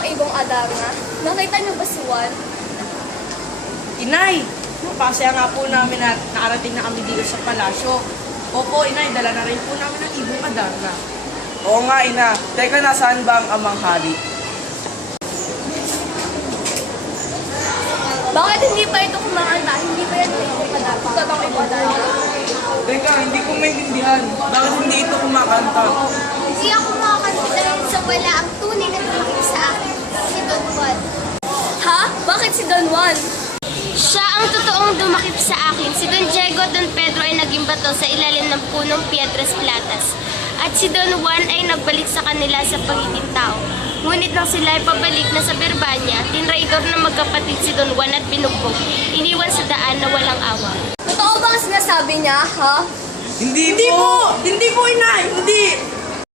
ang ibong Adarna? Nakita niyo ba si Juan? Inay, pasaya nga po namin at nakarating na kami dito sa palasyo. Opo, Inay, dala na rin po namin ang ibong Adarna. Oo nga, ina. Teka, nasaan ba ang amang hari? Bakit hindi pa ito kumakanta? Hindi ba yan ang ibong Adarna? Ito ang ibong Adarna. Teka, hindi ko maintindihan. Bakit hindi ito kumakanta? Hindi ako makakanta dahil sa wala ang tunay na tumakip sa akin, si Don Juan. Ha? Bakit si Don Juan? Siya ang totoong dumakip sa akin. Si Don Diego at Don Pedro ay naging bato sa ilalim ng punong Piedras Platas. At si Don Juan ay nagbalik sa kanila sa pagiging tao. Ngunit nang sila ay pabalik na sa Birbania, tinraidor na magkapatid si Don Juan at binugbog. Iniwan sa daan na walang awa. Totoo ba ang sinasabi niya, ha? Hindi Hindi po! po! Hindi po, Inay!